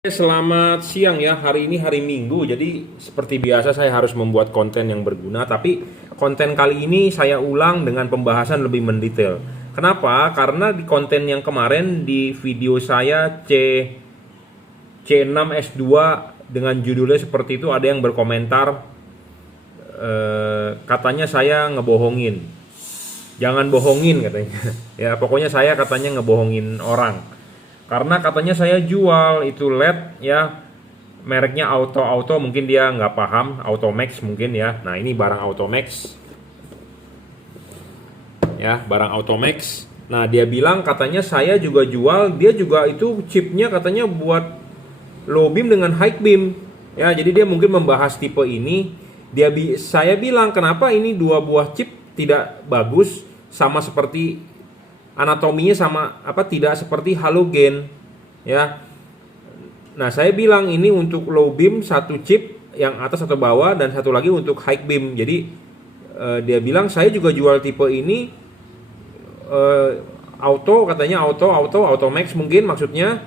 Selamat siang ya, hari ini hari Minggu, jadi seperti biasa saya harus membuat konten yang berguna, tapi konten kali ini saya ulang dengan pembahasan lebih mendetail. Kenapa? Karena di konten yang kemarin di video saya C6S2 dengan judulnya seperti itu ada yang berkomentar katanya saya ngebohongin. Jangan bohongin katanya. Ya, pokoknya saya katanya ngebohongin orang. Karena katanya saya jual itu LED ya, mereknya Auto mungkin dia nggak paham, Automax mungkin ya. Nah ini barang Automax ya, barang Automax. Nah dia bilang katanya saya juga jual, dia juga itu chipnya katanya buat low beam dengan high beam ya. Jadi dia mungkin membahas tipe ini. Saya bilang kenapa ini dua buah chip tidak bagus, sama seperti anatominya sama tidak seperti halogen ya. Nah saya bilang ini untuk low beam satu chip yang atas atau bawah, dan satu lagi untuk high beam. Jadi dia bilang saya juga jual tipe ini katanya Automax mungkin maksudnya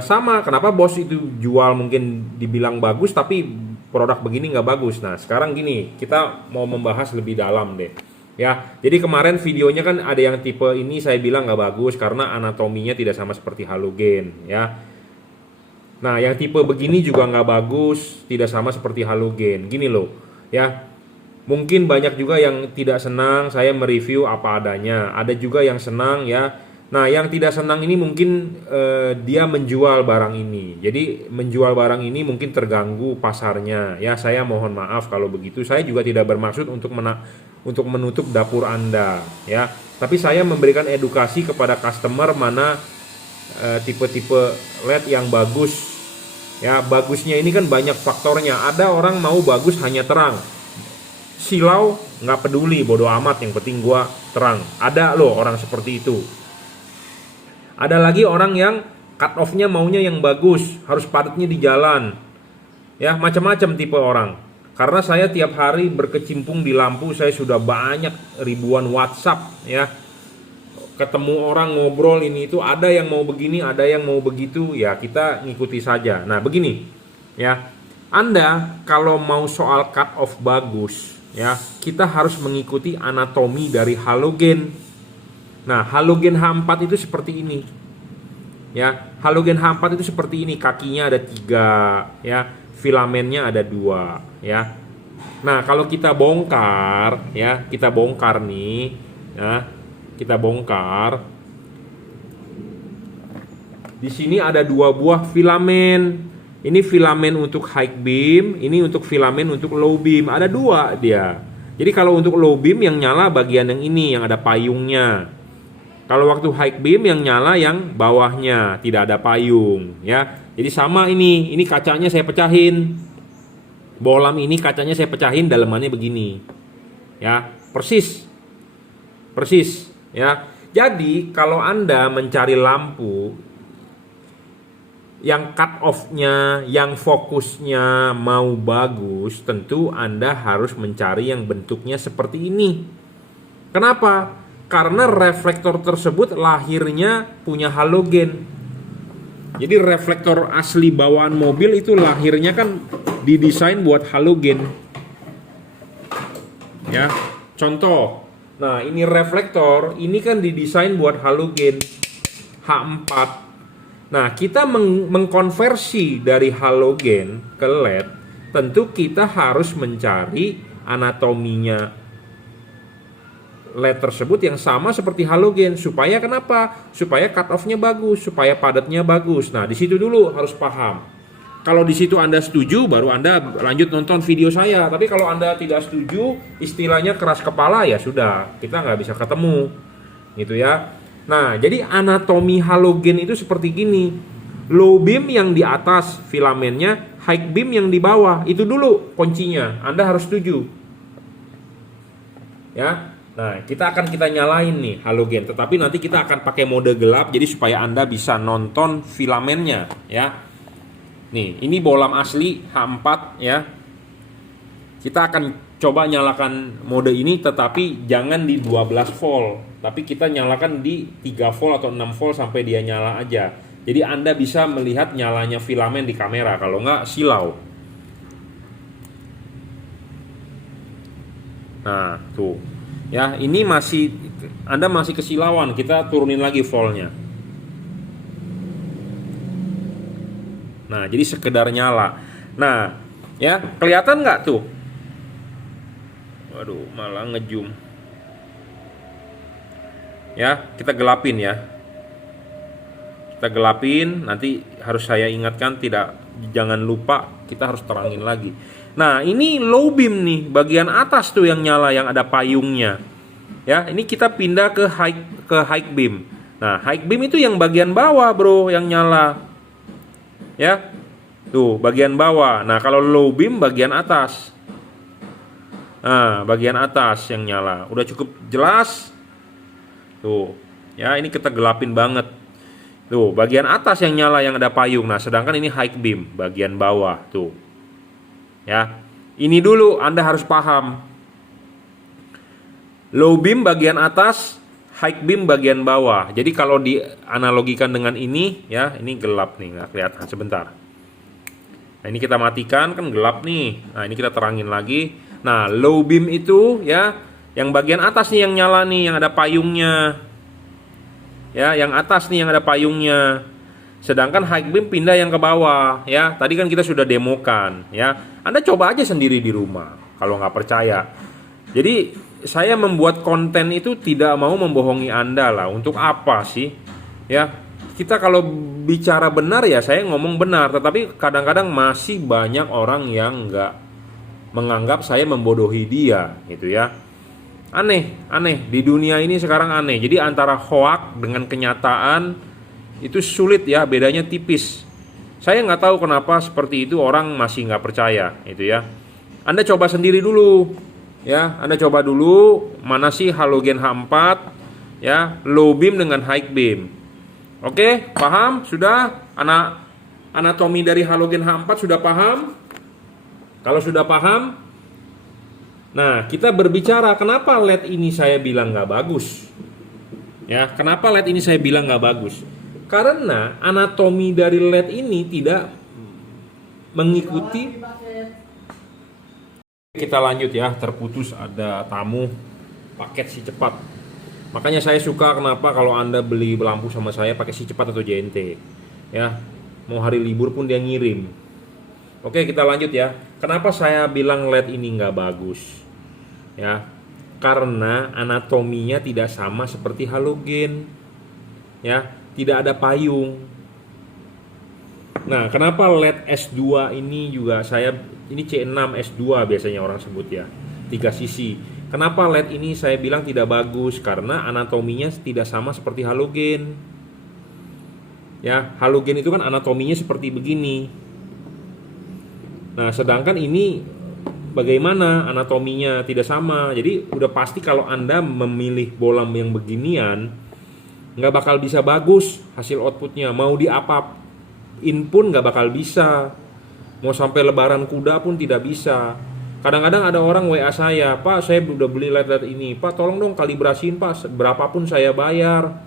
sama. Kenapa bos itu jual mungkin dibilang bagus tapi produk begini nggak bagus. Nah sekarang gini, kita mau membahas lebih dalam deh ya. Jadi kemarin videonya kan ada yang tipe ini saya bilang nggak bagus karena anatominya tidak sama seperti halogen ya. Nah yang tipe begini juga nggak bagus, tidak sama seperti halogen. Gini loh ya, mungkin banyak juga yang tidak senang saya mereview apa adanya, ada juga yang senang ya. Nah yang tidak senang ini mungkin dia menjual barang ini, jadi menjual barang ini mungkin terganggu pasarnya ya. Saya mohon maaf kalau begitu, saya juga tidak bermaksud untuk menutup dapur Anda ya, tapi saya memberikan edukasi kepada customer mana tipe-tipe LED yang bagus ya. Bagusnya ini kan banyak faktornya. Ada orang mau bagus hanya terang, silau nggak peduli, bodo amat, yang penting gua terang. Ada loh orang seperti itu. Ada lagi orang yang cut off-nya maunya yang bagus, harus padatnya di jalan ya. Macam-macam tipe orang. Karena saya tiap hari berkecimpung di lampu, saya sudah banyak ribuan WhatsApp ya. Ketemu orang ngobrol ini itu, ada yang mau begini, ada yang mau begitu ya, kita ngikuti saja. Nah begini ya, Anda kalau mau soal cut off bagus ya, kita harus mengikuti anatomi dari halogen. Nah halogen H4 itu seperti ini ya. Halogen H4 itu seperti ini, kakinya ada 3 ya, filamennya ada 2 ya. Nah kalau kita bongkar ya, kita bongkar nih ya, kita bongkar. Di sini ada 2 buah filamen. Ini filamen untuk high beam, ini untuk filamen untuk low beam. Ada 2 dia. Jadi kalau untuk low beam yang nyala bagian yang ini, yang ada payungnya. Kalau waktu high beam yang nyala yang bawahnya, tidak ada payung ya. Jadi sama ini kacanya saya pecahin. Bohlam ini kacanya saya pecahin, dalemannya begini ya. Persis ya. Jadi kalau Anda mencari lampu yang cut off-nya, yang fokusnya mau bagus, tentu Anda harus mencari yang bentuknya seperti ini. Kenapa? Karena reflektor tersebut lahirnya punya halogen. Jadi reflektor asli bawaan mobil itu lahirnya kan didesain buat halogen ya. Contoh, nah ini reflektor ini kan didesain buat halogen H4. Nah kita mengkonversi dari halogen ke LED, tentu kita harus mencari anatominya LED tersebut yang sama seperti halogen. Supaya kenapa? Supaya cut off-nya bagus, supaya padatnya bagus. Nah di situ dulu harus paham. Kalau di situ Anda setuju, baru Anda lanjut nonton video saya. Tapi kalau Anda tidak setuju, istilahnya keras kepala, ya sudah, kita nggak bisa ketemu gitu ya. Nah jadi anatomi halogen itu seperti gini. Low beam yang di atas filamennya, high beam yang di bawah. Itu dulu kuncinya, Anda harus setuju ya. Nah kita nyalain nih halogen, tetapi nanti kita akan pakai mode gelap, jadi supaya Anda bisa nonton filamennya ya. Nih ini bohlam asli H4 ya. Kita akan coba nyalakan mode ini, tetapi jangan di 12 volt, tapi kita nyalakan di 3 volt atau 6 volt sampai dia nyala aja. Jadi Anda bisa melihat nyalanya filamen di kamera, kalau nggak silau. Nah, tuh. Ya, ini Anda masih kesilauan. Kita turunin lagi voltnya. Nah, jadi sekedar nyala. Nah, ya, kelihatan nggak tuh? Waduh, malah ngejum. Ya, kita gelapin ya. Kita gelapin, nanti harus saya ingatkan jangan lupa kita harus terangin lagi. Nah, ini low beam nih, bagian atas tuh yang nyala yang ada payungnya. Ya, ini kita pindah ke high beam. Nah, high beam itu yang bagian bawah, Bro, yang nyala. Ya. Tuh, bagian bawah. Nah, kalau low beam bagian atas. Nah, bagian atas yang nyala. Udah cukup jelas? Tuh. Ya, ini kita gelapin banget. Tuh, bagian atas yang nyala yang ada payung. Nah, sedangkan ini high beam, bagian bawah. Tuh. Ya. Ini dulu Anda harus paham. Low beam bagian atas, high beam bagian bawah. Jadi kalau dianalogikan dengan ini, ya, ini gelap nih, nggak kelihatan sebentar. Nah, ini kita matikan, kan gelap nih. Nah, ini kita terangin lagi. Nah, low beam itu ya, yang bagian atas nih yang nyala nih, yang ada payungnya. Ya, yang atas nih yang ada payungnya. Sedangkan high beam pindah yang ke bawah, ya. Tadi kan kita sudah demokan, ya. Anda coba aja sendiri di rumah kalau nggak percaya. Jadi saya membuat konten itu tidak mau membohongi Anda lah. Untuk apa sih? Ya, kita kalau bicara benar ya saya ngomong benar. Tetapi kadang-kadang masih banyak orang yang nggak menganggap saya membodohi dia, gitu ya. Aneh di dunia ini sekarang aneh. Jadi antara hoak dengan kenyataan itu sulit ya, bedanya tipis. Saya nggak tahu kenapa seperti itu orang masih nggak percaya, itu ya. Anda coba sendiri dulu, ya. Anda coba dulu mana sih halogen H4, ya, low beam dengan high beam. Oke, paham? Sudah? Anatomi dari halogen H4 sudah paham? Kalau sudah paham, nah, kita berbicara kenapa LED ini saya bilang nggak bagus. Ya, kenapa LED ini saya bilang nggak bagus? Karena anatomi dari LED ini tidak mengikuti. Kita lanjut ya, terputus ada tamu paket si cepat. Makanya saya suka kenapa kalau Anda beli lampu sama saya pakai si cepat atau JNT. Ya, mau hari libur pun dia ngirim. Oke, kita lanjut ya. Kenapa saya bilang LED ini nggak bagus? Ya, karena anatominya tidak sama seperti halogen. Ya, tidak ada payung. Nah, kenapa LED S2 ini juga ini C6 S2 biasanya orang sebut ya, 3 sisi. Kenapa LED ini saya bilang tidak bagus? Karena anatominya tidak sama seperti halogen. Ya, halogen itu kan anatominya seperti begini. Nah, sedangkan ini bagaimana anatominya tidak sama. Jadi udah pasti kalau Anda memilih bolam yang beginian nggak bakal bisa bagus hasil outputnya. Mau diapain pun nggak bakal bisa. Mau sampai lebaran kuda pun tidak bisa. Kadang-kadang ada orang WA saya, Pak, saya udah beli LED ini, Pak, tolong dong kalibrasiin, Pak, berapapun saya bayar.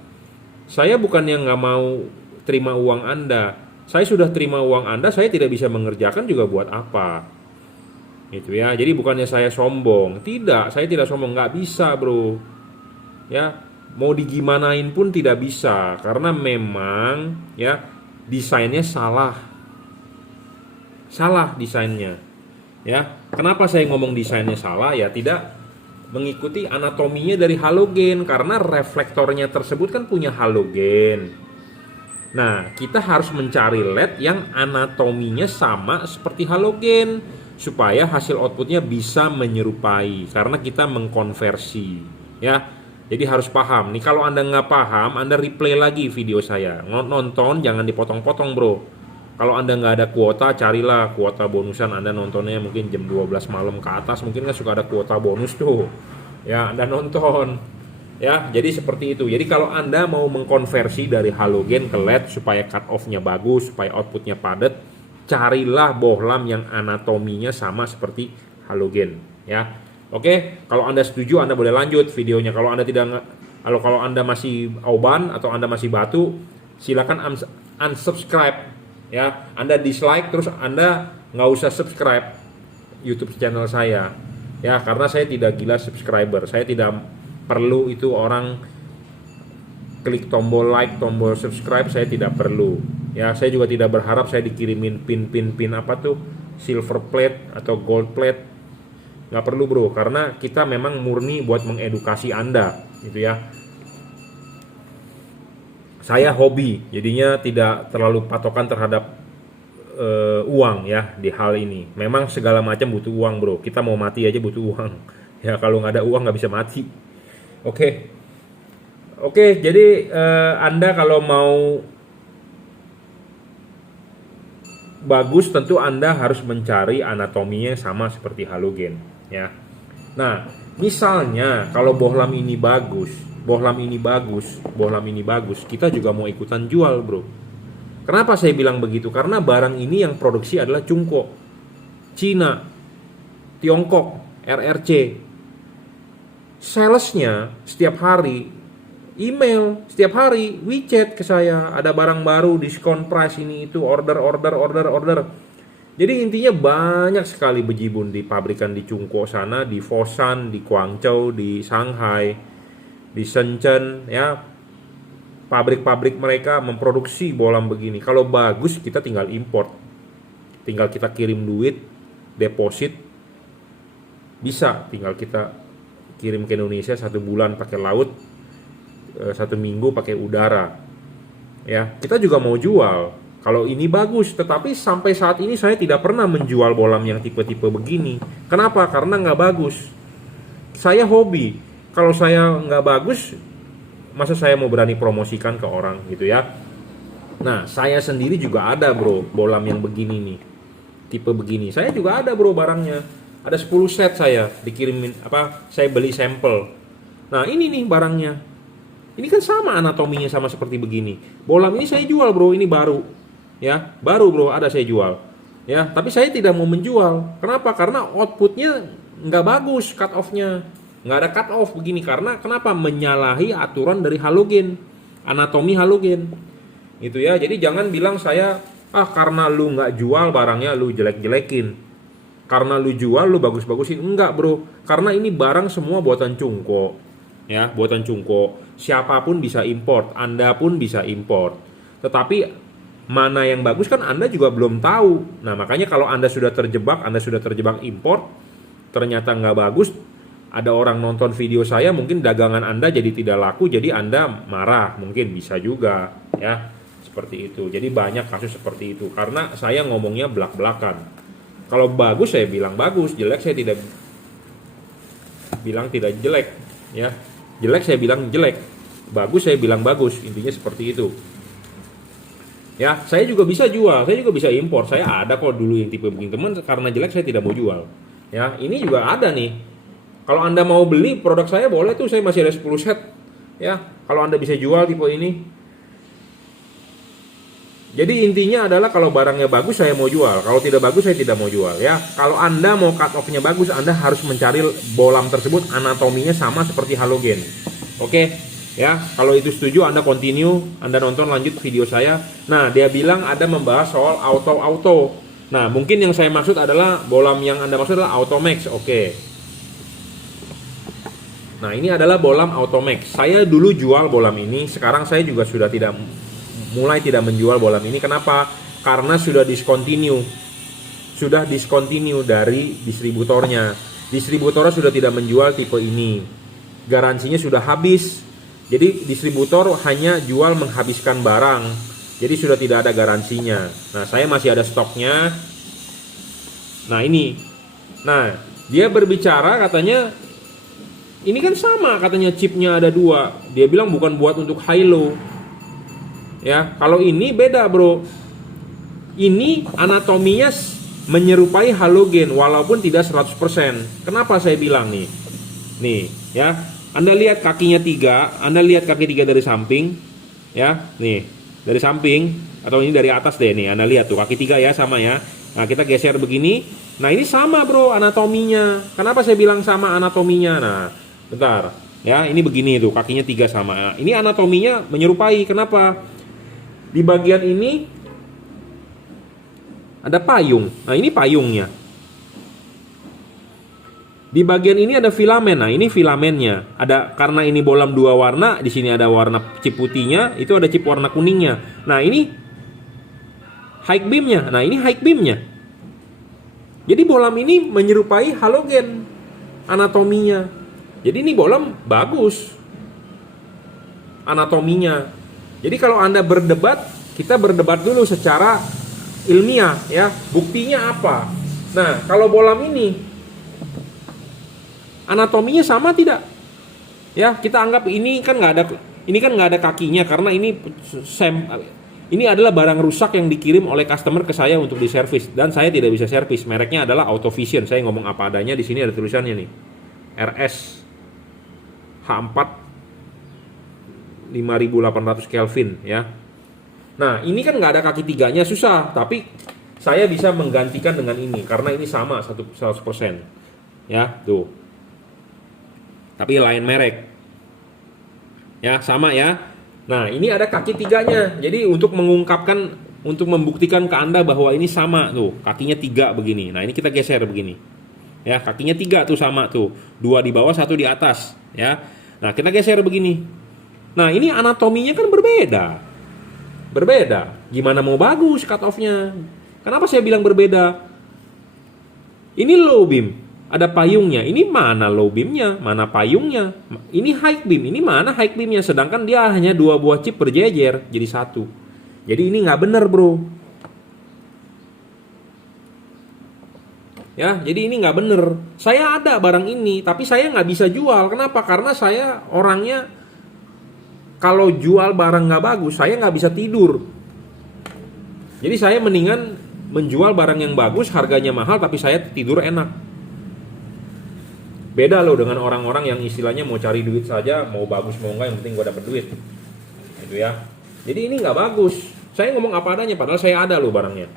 Saya bukan yang nggak mau terima uang Anda. Saya sudah terima uang Anda, saya tidak bisa mengerjakan juga buat apa. Itu ya. Jadi bukannya saya sombong. Tidak, saya tidak sombong, nggak bisa, Bro. Ya, mau digimanain pun tidak bisa karena memang ya desainnya salah desainnya. Ya, kenapa saya ngomong desainnya salah? Ya tidak mengikuti anatominya dari halogen karena reflektornya tersebut kan punya halogen. Nah, kita harus mencari LED yang anatominya sama seperti halogen supaya hasil outputnya bisa menyerupai karena kita mengkonversi, ya. Jadi harus paham. Nih kalau Anda nggak paham, Anda replay lagi video saya. Nonton jangan dipotong-potong, Bro. Kalau Anda nggak ada kuota, carilah kuota bonusan. Anda nontonnya mungkin jam 12 malam ke atas, mungkin kan suka ada kuota bonus tuh. Ya, Anda nonton. Ya, jadi seperti itu. Jadi kalau Anda mau mengkonversi dari halogen ke LED supaya cut off-nya bagus, supaya outputnya padat, carilah bohlam yang anatominya sama seperti halogen, ya. Oke, kalau Anda setuju Anda boleh lanjut videonya. Kalau Anda masih auban atau Anda masih batu, silakan unsubscribe ya. Anda dislike terus Anda nggak usah subscribe YouTube channel saya ya, karena saya tidak gila subscriber. Saya tidak perlu itu orang klik tombol like, tombol subscribe, saya tidak perlu ya. Saya juga tidak berharap saya dikirimin pin apa tuh, silver plate atau gold plate. Nggak perlu bro, karena kita memang murni buat mengedukasi Anda gitu ya. Saya hobi, jadinya tidak terlalu patokan terhadap uang ya di hal ini. Memang segala macam butuh uang bro, kita mau mati aja butuh uang ya. Kalau nggak ada uang nggak bisa mati. Oke, jadi Anda kalau mau bagus tentu Anda harus mencari anatominya sama seperti halogen ya. Nah, misalnya kalau bohlam ini bagus, kita juga mau ikutan jual bro. Kenapa saya bilang begitu? Karena barang ini yang produksi adalah Chungko, Cina, Tiongkok, RRC. Salesnya setiap hari email, setiap hari WeChat ke saya, ada barang baru, diskon price ini itu, order. Jadi intinya banyak sekali bejibun di pabrikan di Chungko sana, di Foshan, di Guangzhou, di Shanghai, di Shenzhen ya. Pabrik-pabrik mereka memproduksi bohlam begini. Kalau bagus kita tinggal import, tinggal kita kirim duit, deposit, bisa tinggal kita kirim ke Indonesia 1 bulan pakai laut, 1 minggu pakai udara ya. Kita juga mau jual kalau ini bagus, tetapi sampai saat ini saya tidak pernah menjual bohlam yang tipe-tipe begini. Kenapa? Karena nggak bagus. Saya hobi, kalau saya nggak bagus masa saya mau berani promosikan ke orang gitu ya. Nah, saya sendiri juga ada bro bohlam yang begini nih, tipe begini. Saya juga ada bro barangnya. Ada 10 set saya dikirimin, saya beli sampel. Nah, ini nih barangnya. Ini kan sama anatominya, sama seperti begini. Bohlam ini saya jual bro, ini baru. Ya, baru bro, ada saya jual. Ya, tapi saya tidak mau menjual. Kenapa? Karena outputnya nggak bagus, cut off-nya. Nggak ada cut off begini. Karena kenapa? Menyalahi aturan dari halogen, anatomi halogen. Itu ya, jadi jangan bilang saya, karena lu nggak jual barangnya lu jelek-jelekin. Karena lu jual lu bagus-bagusin. Enggak bro, karena ini barang semua buatan Chungko. Ya, buatan Chungko. Siapapun bisa import, Anda pun bisa import. Tetapi mana yang bagus kan Anda juga belum tahu. Nah, makanya kalau Anda sudah terjebak import, ternyata nggak bagus, ada orang nonton video saya, mungkin dagangan Anda jadi tidak laku, jadi Anda marah, mungkin bisa juga ya, seperti itu. Jadi banyak kasus seperti itu, karena saya ngomongnya belak-belakan. Kalau bagus saya bilang bagus, jelek saya tidak bilang tidak jelek ya. Jelek saya bilang jelek, bagus saya bilang bagus, intinya seperti itu. Ya, saya juga bisa jual, saya juga bisa impor. Saya ada kok dulu yang tipe begini, teman, karena jelek saya tidak mau jual. Ya, ini juga ada nih. Kalau Anda mau beli produk saya boleh tuh, saya masih ada 10 set. Ya, kalau Anda bisa jual tipe ini. Jadi intinya adalah kalau barangnya bagus saya mau jual, kalau tidak bagus saya tidak mau jual ya. Kalau Anda mau cut off-nya bagus, Anda harus mencari bohlam tersebut anatominya sama seperti halogen. Oke, ya. Kalau itu setuju Anda continue, Anda nonton lanjut video saya. Nah, dia bilang ada membahas soal auto. Nah, mungkin yang saya maksud adalah bohlam yang Anda maksud adalah Automax. Oke. Nah, ini adalah bohlam Automax. Saya dulu jual bohlam ini, sekarang saya juga sudah mulai tidak menjual bohlam ini. Kenapa? Karena sudah discontinue dari distributornya. Distributornya sudah tidak menjual tipe ini. Garansinya sudah habis. Jadi distributor hanya jual menghabiskan barang. Jadi sudah tidak ada garansinya. Nah, saya masih ada stoknya. Nah, ini. Nah, dia berbicara katanya ini kan sama, katanya chipnya ada 2. Dia bilang bukan buat untuk high-low. Ya, kalau ini beda bro. Ini anatominya menyerupai halogen walaupun tidak 100%. Kenapa saya bilang nih? Nih, ya. Anda lihat kakinya 3, Anda lihat kaki 3 dari samping, ya. Nih, dari samping atau ini dari atas deh nih. Anda lihat tuh kaki 3 ya, sama ya. Nah, kita geser begini. Nah, ini sama bro anatominya. Kenapa saya bilang sama anatominya? Nah, bentar. Ya, ini begini tuh kakinya 3 sama. Ini anatominya menyerupai. Kenapa? Di bagian ini ada payung. Nah, ini payungnya. Di bagian ini ada filamen. Nah, ini filamennya. Ada, karena ini bolam 2 warna, di sini ada warna chip putihnya, itu ada chip warna kuningnya. Nah, ini high beamnya. Nah, ini high beamnya. Jadi bolam ini menyerupai halogen anatominya. Jadi ini bolam bagus anatominya. Jadi kalau Anda berdebat, kita berdebat dulu secara ilmiah ya. Buktinya apa? Nah, kalau bolam ini anatominya sama tidak? Ya, kita anggap ini kan nggak ada kakinya karena ini adalah barang rusak yang dikirim oleh customer ke saya untuk diservis dan saya tidak bisa servis. Mereknya adalah Autovision. Saya ngomong apa adanya, di sini ada tulisannya nih. RS H4 5800 Kelvin ya. Nah, ini kan nggak ada kaki tiganya, susah, tapi saya bisa menggantikan dengan ini karena ini sama 100%. Ya, tuh. Tapi lain merek. Ya, sama ya. Nah, ini ada kaki tiganya. Jadi untuk membuktikan ke Anda bahwa ini sama tuh, kakinya 3 begini. Nah, ini kita geser begini. Ya, kakinya 3 tuh sama tuh. 2 di bawah, 1 di atas, ya. Nah, kita geser begini. Nah, ini anatominya kan berbeda. Berbeda. Gimana mau bagus cut off-nya? Kenapa saya bilang berbeda? Ini low beam. Ada payungnya, ini mana low beamnya, mana payungnya. Ini high beam, ini mana high beamnya. Sedangkan dia hanya 2 buah chip berjejer jadi 1. Jadi ini nggak bener bro. Ya, jadi ini nggak bener. Saya ada barang ini, tapi saya nggak bisa jual. Kenapa? Karena saya orangnya kalau jual barang nggak bagus, saya nggak bisa tidur. Jadi saya mendingan menjual barang yang bagus, harganya mahal, tapi saya tidur enak. Beda loh dengan orang-orang yang istilahnya mau cari duit saja, mau bagus mau enggak, yang penting gue dapet duit, gitu ya. Jadi ini nggak bagus. Saya ngomong apa adanya, padahal saya ada loh barangnya,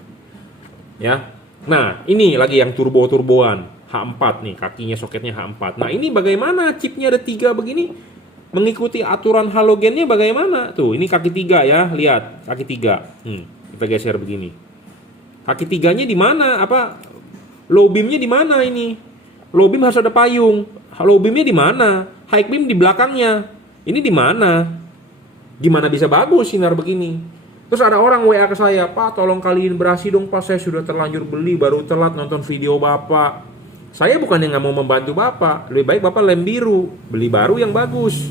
ya. Nah, ini lagi yang turbo-turboan H4 nih, kakinya soketnya H4. Nah, ini bagaimana chipnya ada 3 begini, mengikuti aturan halogennya bagaimana? Tuh, ini kaki 3 ya, lihat kaki 3. Kita geser begini. Kaki 3-nya di mana? Apa? Low beamnya di mana ini? Low beam harus ada payung. Low beamnya di mana? High beam di belakangnya. Ini di mana? Gimana bisa bagus sinar begini? Terus ada orang WA ke saya, Pak tolong kaliin berasi dong Pak, saya sudah terlanjur beli, baru telat nonton video Bapak. Saya bukannya nggak mau membantu Bapak, lebih baik Bapak lem biru, beli baru yang bagus.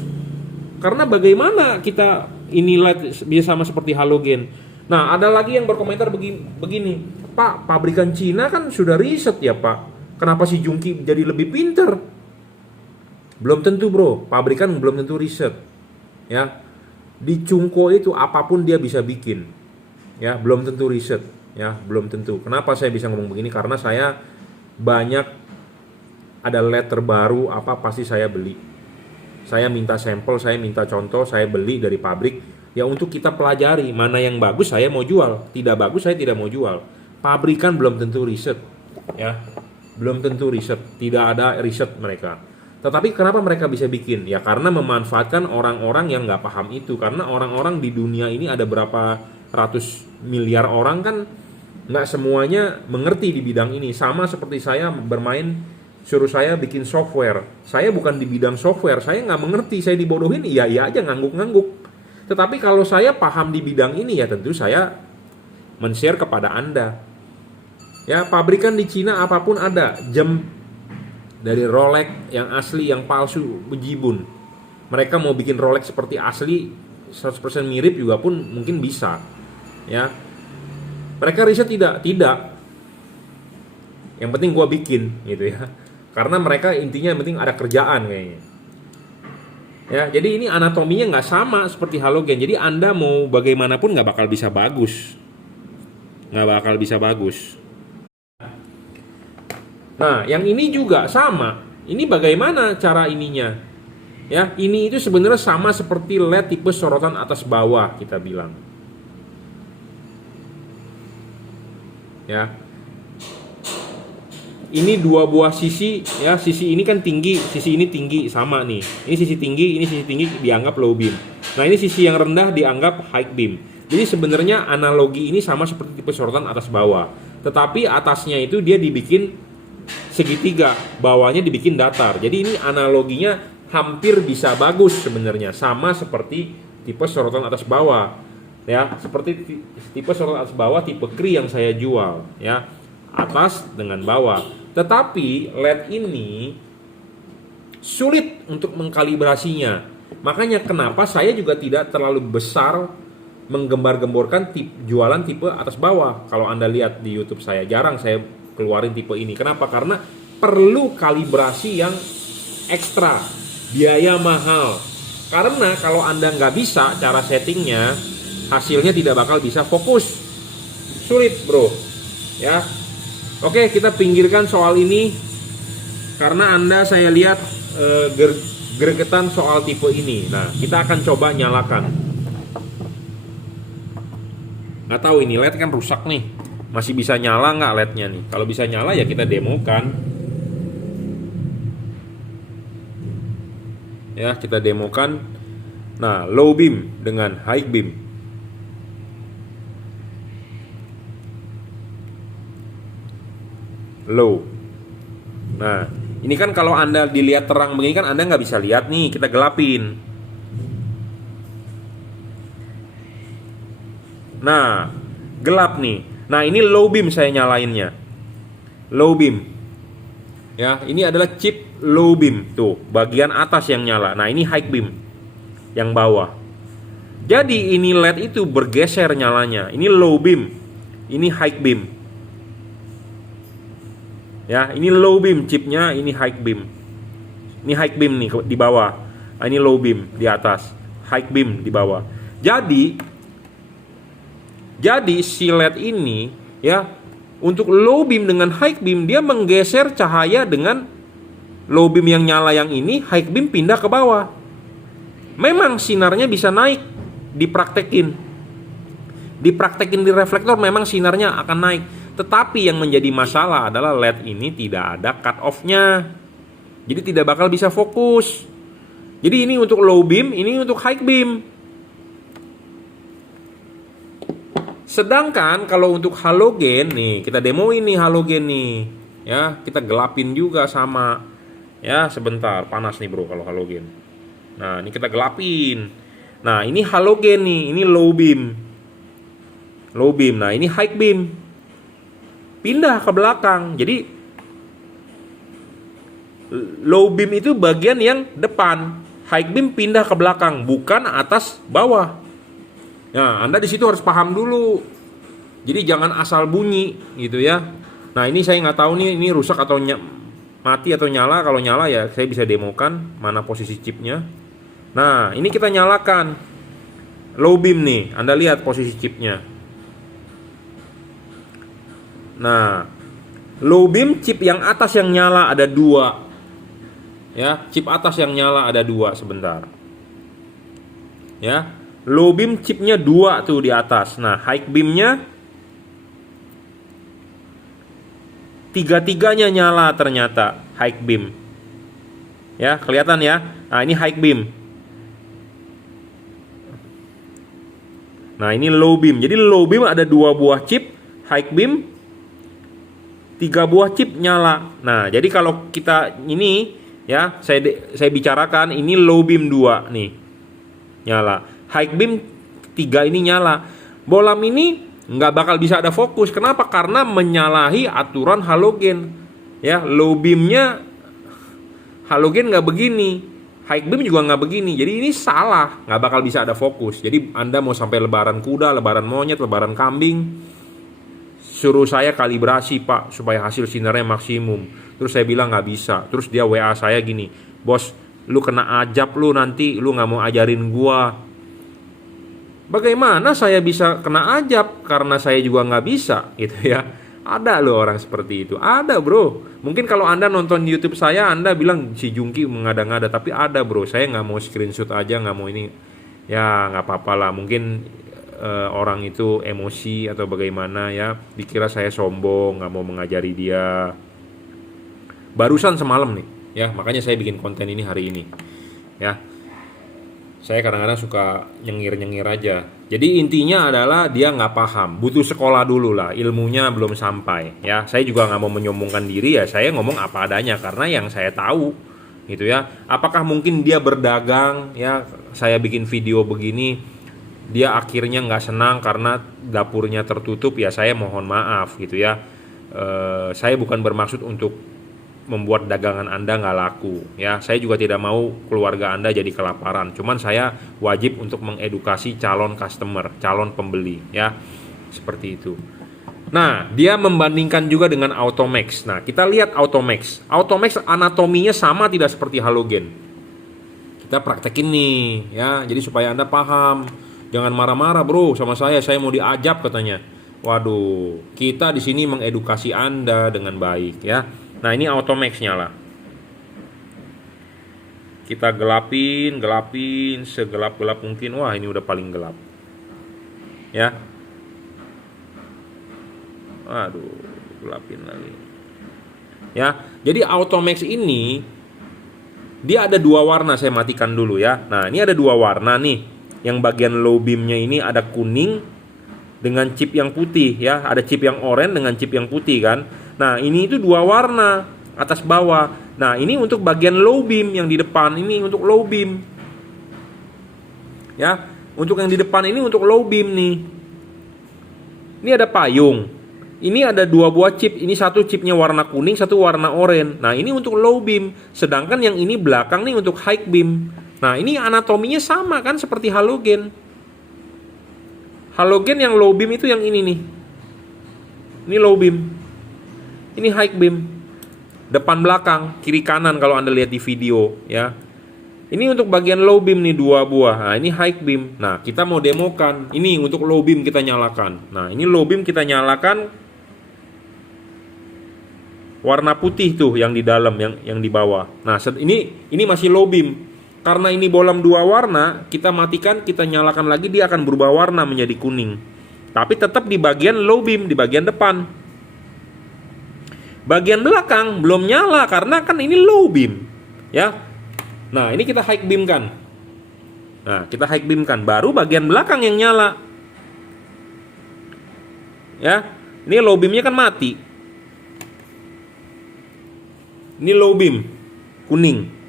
Karena bagaimana kita ini light bisa sama seperti halogen. Nah, ada lagi yang berkomentar begini, Pak, pabrikan Cina kan sudah riset ya Pak. Kenapa si Jungki jadi lebih pinter? Belum tentu bro, pabrikan belum tentu riset. Ya, di Cungko itu apapun dia bisa bikin. Ya, belum tentu riset. Ya, belum tentu. Kenapa saya bisa ngomong begini? Karena saya banyak ada LED terbaru apa pasti saya beli. Saya minta sampel, saya minta contoh, saya beli dari pabrik. Ya untuk kita pelajari mana yang bagus saya mau jual, tidak bagus saya tidak mau jual. Pabrikan belum tentu riset. Ya. Belum tentu riset, tidak ada riset mereka. Tetapi kenapa mereka bisa bikin? Ya karena memanfaatkan orang-orang yang nggak paham itu. Karena orang-orang di dunia ini ada berapa ratus miliar orang kan nggak semuanya mengerti di bidang ini. Sama seperti saya bermain, suruh saya bikin software. Saya bukan di bidang software, saya nggak mengerti, saya dibodohin, iya aja ngangguk-ngangguk. Tetapi kalau saya paham di bidang ini ya tentu saya men-share kepada Anda. Ya, pabrikan di Cina apapun ada, jam dari Rolex yang asli, yang palsu, bejibun. Mereka mau bikin Rolex seperti asli, 100% mirip juga pun mungkin bisa. Ya, mereka riset tidak. Yang penting gua bikin, gitu ya. Karena mereka intinya yang penting ada kerjaan kayaknya. Ya, jadi ini anatominya nggak sama seperti halogen. Jadi Anda mau bagaimanapun nggak bakal bisa bagus, Nah, yang ini juga sama. Ini bagaimana cara ininya? Ya, ini itu sebenarnya sama seperti LED tipe sorotan atas bawah kita bilang. Ya. Ini 2 buah sisi, ya, sisi ini kan tinggi, sisi ini tinggi sama nih. Ini sisi tinggi dianggap low beam. Nah, ini sisi yang rendah dianggap high beam. Jadi sebenarnya analogi ini sama seperti tipe sorotan atas bawah, tetapi atasnya itu dia dibikin segitiga, bawahnya dibikin datar. Jadi ini analoginya hampir bisa bagus sebenarnya, sama seperti tipe sorotan atas bawah. Ya, seperti tipe sorotan atas bawah tipe Cree yang saya jual, ya. Atas dengan bawah. Tetapi LED ini sulit untuk mengkalibrasinya. Makanya kenapa saya juga tidak terlalu besar menggembar-gemborkan jualan tipe atas bawah. Kalau Anda lihat di YouTube saya, jarang saya keluarin tipe ini. Kenapa? Karena perlu kalibrasi yang ekstra, biaya mahal. Karena kalau Anda nggak bisa cara settingnya, hasilnya tidak bakal bisa fokus. Sulit, bro. Ya. Oke, kita pinggirkan soal ini karena Anda saya lihat gregetan soal tipe ini. Nah, kita akan coba nyalakan. Nggak tahu ini LED kan rusak nih. Masih bisa nyala nggak LED-nya nih? Kalau bisa nyala ya kita demokan. Ya, kita demokan. Nah, low beam dengan high beam. Low. Nah, ini kan kalau Anda dilihat terang begini kan Anda nggak bisa lihat nih, kita gelapin. Nah, gelap nih. Nah, ini low beam saya nyalainnya. Low beam. Ya, ini adalah chip low beam. Tuh, bagian atas yang nyala. Nah, ini high beam. Yang bawah. Jadi ini LED itu bergeser nyalanya. Ini low beam. Ini high beam. Ya, ini low beam chipnya, ini high beam. Ini high beam nih di bawah. Ini low beam di atas. High beam di bawah. Jadi si LED ini ya, untuk low beam dengan high beam dia menggeser cahaya dengan low beam yang nyala yang ini, high beam pindah ke bawah. Memang sinarnya bisa naik, dipraktekin di reflektor memang sinarnya akan naik. Tetapi yang menjadi masalah adalah LED ini tidak ada cut off-nya. Jadi tidak bakal bisa fokus. Jadi ini untuk low beam, ini untuk high beam. Sedangkan kalau untuk halogen nih, kita demoin nih halogen nih. Ya, kita gelapin juga sama. Ya, sebentar, panas nih bro kalau halogen. Nah, ini kita gelapin. Nah, ini halogen nih, ini low beam. Low beam. Nah, ini high beam. Pindah ke belakang. Jadi low beam itu bagian yang depan, high beam pindah ke belakang, bukan atas bawah. Nah, Anda di situ harus paham dulu. Jadi jangan asal bunyi gitu ya. Nah, ini saya nggak tahu nih ini rusak atau mati atau nyala. Kalau nyala ya saya bisa demokan mana posisi chipnya. Nah, ini kita nyalakan low beam nih. Anda lihat posisi chipnya. Nah, low beam chip yang atas yang nyala ada 2. Ya, chip atas yang nyala ada 2 sebentar. Ya. Low beam chipnya 2 tuh di atas. Nah, high beamnya 3-3-nya nyala ternyata. High beam. Ya, kelihatan ya. Nah, ini high beam. Nah, ini low beam. Jadi low beam ada 2 buah chip. High beam 3 buah chip nyala. Nah, jadi kalau kita ini ya, saya bicarakan ini low beam 2 nih. Nyala. High beam 3 ini nyala. Bolam ini nggak bakal bisa ada fokus. Kenapa? Karena menyalahi aturan halogen. Ya, low beamnya halogen nggak begini, high beam juga nggak begini. Jadi ini salah, nggak bakal bisa ada fokus. Jadi Anda mau sampai lebaran kuda, lebaran monyet, lebaran kambing, suruh saya kalibrasi pak supaya hasil sinarnya maksimum. Terus saya bilang nggak bisa. Terus dia WA saya gini, bos, lu kena ajab lu nanti, lu nggak mau ajarin gua. Bagaimana saya bisa kena ajab? Karena saya juga nggak bisa gitu ya. Ada loh orang seperti itu. Ada bro. Mungkin kalau Anda nonton YouTube saya, Anda bilang si Jungki mengada-ngada. Tapi ada bro. Saya nggak mau screenshot aja, nggak mau ini. Ya nggak apa-apa lah. Mungkin orang itu emosi atau bagaimana ya. Dikira saya sombong, nggak mau mengajari dia. Barusan semalam nih. Ya makanya saya bikin konten ini hari ini. Ya. Saya kadang-kadang suka nyengir-nyengir aja. Jadi intinya adalah dia nggak paham, butuh sekolah dulu lah, ilmunya belum sampai. Ya, saya juga nggak mau menyombongkan diri ya, saya ngomong apa adanya karena yang saya tahu, gitu ya. Apakah mungkin dia berdagang? Ya, saya bikin video begini, dia akhirnya nggak senang karena dapurnya tertutup. Ya, saya mohon maaf, gitu ya. Saya bukan bermaksud untuk membuat dagangan Anda nggak laku ya. Saya juga tidak mau keluarga Anda jadi kelaparan. Cuman saya wajib untuk mengedukasi calon customer, calon pembeli ya. Seperti itu. Nah, dia membandingkan juga dengan Automax. Nah, kita lihat Automax. Automax anatominya sama tidak seperti halogen. Kita praktekin nih ya. Jadi supaya Anda paham. Jangan marah-marah, Bro, sama saya mau diajab katanya. Waduh, kita di sini mengedukasi Anda dengan baik ya. Nah, ini Automax nyala. Kita gelapin segelap-gelap mungkin. Wah, ini udah paling gelap. Ya. Aduh, gelapin lagi. Ya, jadi Automax ini dia ada dua warna, saya matikan dulu ya. Nah, ini ada dua warna nih. Yang bagian low beamnya ini ada kuning dengan chip yang putih ya. Ada chip yang oranye dengan chip yang putih kan. Nah, ini itu dua warna atas bawah. Nah, ini untuk bagian low beam yang di depan, ini untuk low beam. Ya, untuk yang di depan ini untuk low beam nih. Ini ada payung. Ini ada dua buah chip. Ini satu chipnya warna kuning, satu warna oranye. Nah, ini untuk low beam. Sedangkan yang ini belakang nih untuk high beam. Nah, ini anatominya sama kan seperti halogen. Halogen yang low beam itu yang ini nih. Ini low beam. Ini high beam. Depan belakang, kiri kanan kalau Anda lihat di video ya. Ini untuk bagian low beam nih dua buah. Nah, ini high beam. Nah, kita mau demokan. Ini untuk low beam kita nyalakan. Nah, ini low beam kita nyalakan. Warna putih tuh yang di dalam, yang di bawah. Nah, ini masih low beam. Karena ini bolam dua warna, kita matikan, kita nyalakan lagi, dia akan berubah warna menjadi kuning. Tapi tetap di bagian low beam, di bagian depan. Bagian belakang belum nyala karena kan ini low beam, ya. Nah, ini kita high beam kan. Nah, kita high beam kan, baru bagian belakang yang nyala. Ya, ini low beamnya kan mati. Ini low beam, kuning.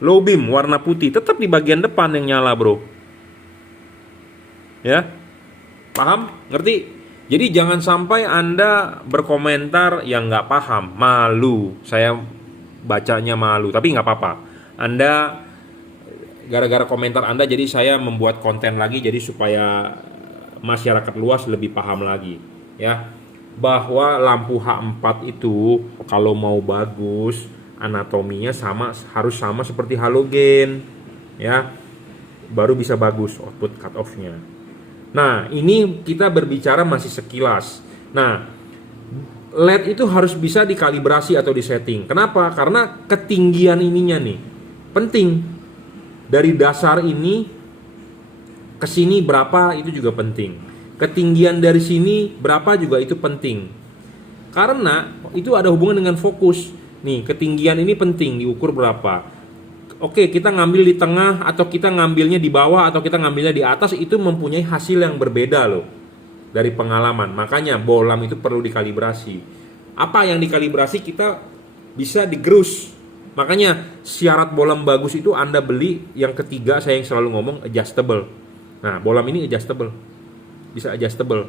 Low beam warna putih, tetap di bagian depan yang nyala, bro. Ya, paham? Ngerti? Jadi jangan sampai Anda berkomentar yang nggak paham, malu. Saya bacanya malu, tapi nggak apa-apa. Anda gara-gara komentar Anda, jadi saya membuat konten lagi, jadi supaya masyarakat luas lebih paham lagi, ya. Bahwa lampu H4 itu kalau mau bagus, anatominya harus sama seperti halogen, ya. Baru bisa bagus output cut off-nya. Nah, ini kita berbicara masih sekilas. Nah, LED itu harus bisa dikalibrasi atau disetting. Kenapa? Karena ketinggian ininya nih penting. Dari dasar ini ke sini berapa itu juga penting. Ketinggian dari sini berapa juga itu penting. Karena itu ada hubungan dengan fokus. Nih, ketinggian ini penting diukur berapa. Oke, kita ngambil di tengah atau kita ngambilnya di bawah atau kita ngambilnya di atas, itu mempunyai hasil yang berbeda loh dari pengalaman. Makanya bolam itu perlu dikalibrasi. Apa yang dikalibrasi kita bisa digerus. Makanya syarat bolam bagus itu Anda beli yang ketiga, saya yang selalu ngomong adjustable. Nah, bolam ini adjustable. Bisa adjustable.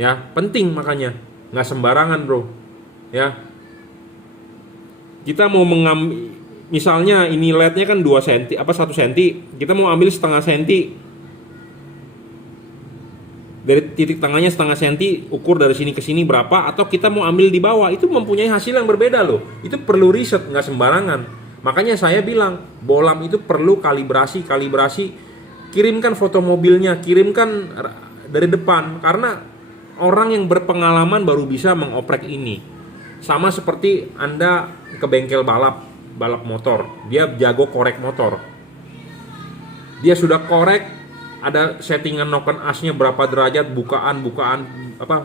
Ya, penting makanya. Nggak sembarangan, bro. Ya. Kita mau mengambil, misalnya ini LED-nya kan 2 cm, 1 cm, kita mau ambil setengah senti. Dari titik tengahnya setengah senti, ukur dari sini ke sini berapa, atau kita mau ambil di bawah, itu mempunyai hasil yang berbeda loh. Itu perlu riset, nggak sembarangan. Makanya saya bilang, bolam itu perlu kalibrasi. Kirimkan foto mobilnya, kirimkan dari depan, karena orang yang berpengalaman baru bisa mengoprek ini. Sama seperti Anda ke bengkel balap motor, dia jago korek motor. Dia sudah korek, ada settingan noken asnya berapa derajat, bukaan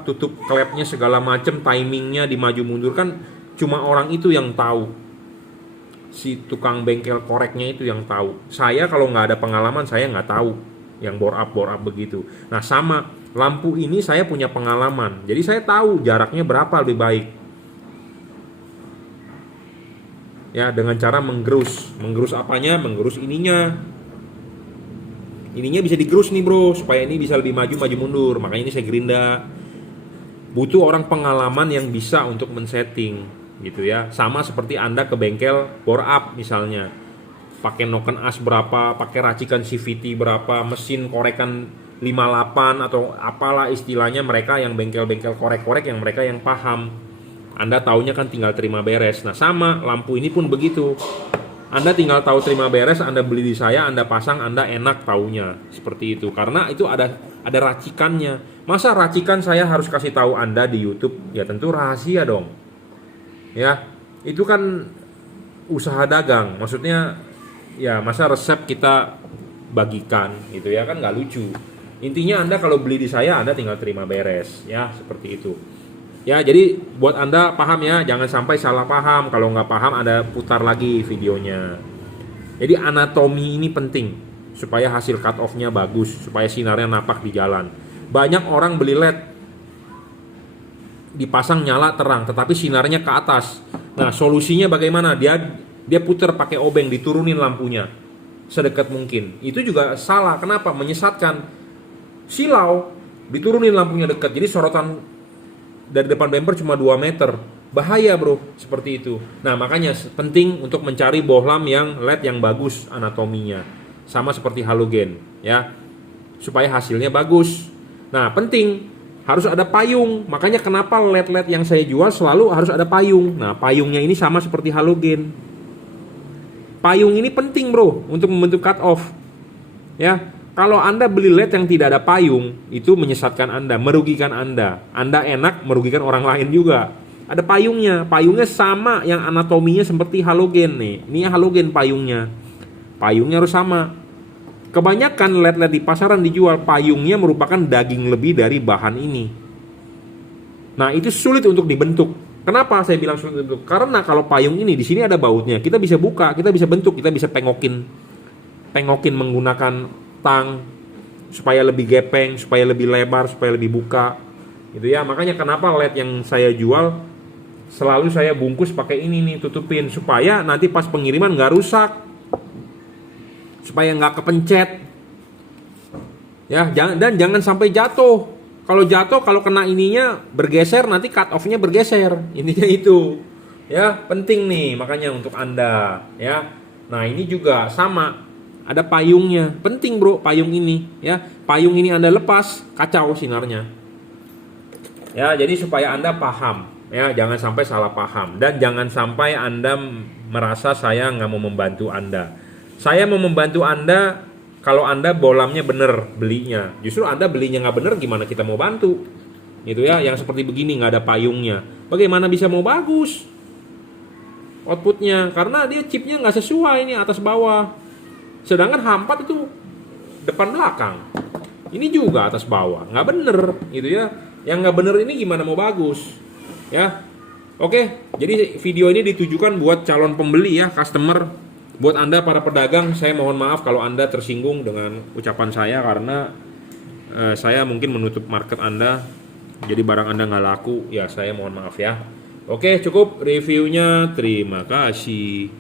tutup klepnya segala macam, timingnya dimaju mundur, kan cuma orang itu yang tahu. si tukang bengkel koreknya itu yang tahu. Saya kalau nggak ada pengalaman, saya nggak tahu yang bore up begitu. Nah sama lampu ini saya punya pengalaman, jadi saya tahu jaraknya berapa lebih baik. Ya, dengan cara menggerus apanya, menggerus ininya bisa digerus nih bro, supaya ini bisa lebih maju mundur. Makanya ini saya gerinda. Butuh orang pengalaman yang bisa untuk men-setting gitu ya. Sama seperti Anda ke bengkel bore up misalnya, pakai noken as berapa, pakai racikan CVT berapa, mesin korekan 58 atau apalah istilahnya, mereka yang bengkel-bengkel korek-korek yang mereka yang paham. Anda taunya kan tinggal terima beres. Nah sama lampu ini pun begitu. Anda tinggal tahu terima beres, Anda beli di saya, Anda pasang, Anda enak taunya seperti itu. Karena itu ada racikannya. Masa racikan saya harus kasih tahu Anda di YouTube? Ya tentu rahasia dong. Ya, itu kan usaha dagang. Maksudnya ya masa resep kita bagikan gitu ya, kan nggak lucu. Intinya Anda kalau beli di saya, Anda tinggal terima beres ya, seperti itu. Ya, jadi buat Anda paham ya, jangan sampai salah paham. Kalau nggak paham, Anda putar lagi videonya. Jadi anatomi ini penting supaya hasil cut off-nya bagus, supaya sinarnya napak di jalan. Banyak orang beli LED dipasang nyala terang, tetapi sinarnya ke atas. Nah, solusinya bagaimana? Dia putar pakai obeng, diturunin lampunya sedekat mungkin. Itu juga salah. Kenapa? Menyesatkan. Silau, diturunin lampunya dekat. Jadi sorotan dari depan bumper cuma 2 meter. Bahaya bro, seperti itu. Nah makanya penting untuk mencari bohlam yang LED yang bagus anatominya. Sama seperti halogen ya, supaya hasilnya bagus. Nah penting, harus ada payung. Makanya kenapa LED-LED yang saya jual selalu harus ada payung. Nah payungnya ini sama seperti halogen. Payung ini penting bro, untuk membentuk cut off ya. Kalau Anda beli LED yang tidak ada payung, itu menyesatkan Anda, merugikan Anda. Anda enak, merugikan orang lain juga. Ada payungnya. Payungnya sama yang anatominya seperti halogen nih. Ini halogen payungnya. Payungnya harus sama. Kebanyakan LED-LED di pasaran dijual, payungnya merupakan daging lebih dari bahan ini. Nah, itu sulit untuk dibentuk. Kenapa saya bilang sulit untuk? Karena kalau payung ini di sini ada bautnya, kita bisa buka, kita bisa bentuk, kita bisa pengokin menggunakan tang supaya lebih gepeng, supaya lebih lebar, supaya lebih buka gitu ya. Makanya kenapa LED yang saya jual selalu saya bungkus pakai ini nih, tutupin supaya nanti pas pengiriman nggak rusak, supaya nggak kepencet ya. Jangan sampai jatuh. Kalau kena ininya bergeser, nanti cut off-nya bergeser. Intinya itu ya, penting nih makanya untuk Anda ya. Nah ini juga sama, ada payungnya. Penting bro, payung ini ya. Payung ini Anda lepas, kacau sinarnya. Ya, jadi supaya Anda paham ya, jangan sampai salah paham. Dan jangan sampai Anda merasa saya nggak mau membantu Anda. Saya mau membantu Anda kalau Anda bohlamnya bener belinya. Justru Anda belinya nggak bener, gimana kita mau bantu? Gitu ya, yang seperti begini nggak ada payungnya. Bagaimana bisa mau bagus outputnya? Karena dia chipnya nggak sesuai nih, atas bawah. Sedangkan H4 itu depan belakang. Ini juga atas bawah, nggak bener gitu ya. Yang nggak bener ini gimana mau bagus ya. Oke, jadi video ini ditujukan buat calon pembeli ya, customer. Buat Anda para pedagang, saya mohon maaf kalau Anda tersinggung dengan ucapan saya, karena saya mungkin menutup market Anda, jadi barang Anda nggak laku ya, saya mohon maaf ya. Oke, cukup reviewnya, terima kasih.